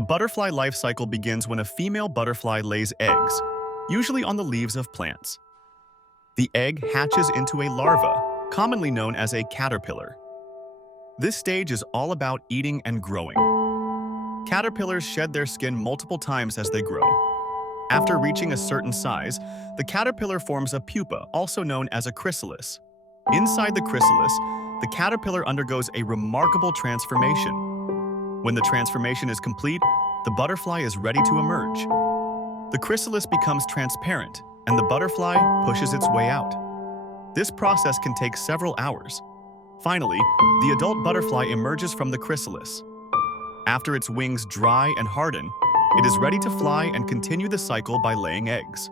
The butterfly life cycle begins when a female butterfly lays eggs, usually on the leaves of plants. The egg hatches into a larva, commonly known as a caterpillar. This stage is all about eating and growing. Caterpillars shed their skin multiple times as they grow. After reaching a certain size, the caterpillar forms a pupa, also known as a chrysalis. Inside the chrysalis, the caterpillar undergoes a remarkable transformation. When the transformation is complete, the butterfly is ready to emerge. The chrysalis becomes transparent, and the butterfly pushes its way out. This process can take several hours. Finally, the adult butterfly emerges from the chrysalis. After its wings dry and harden, it is ready to fly and continue the cycle by laying eggs.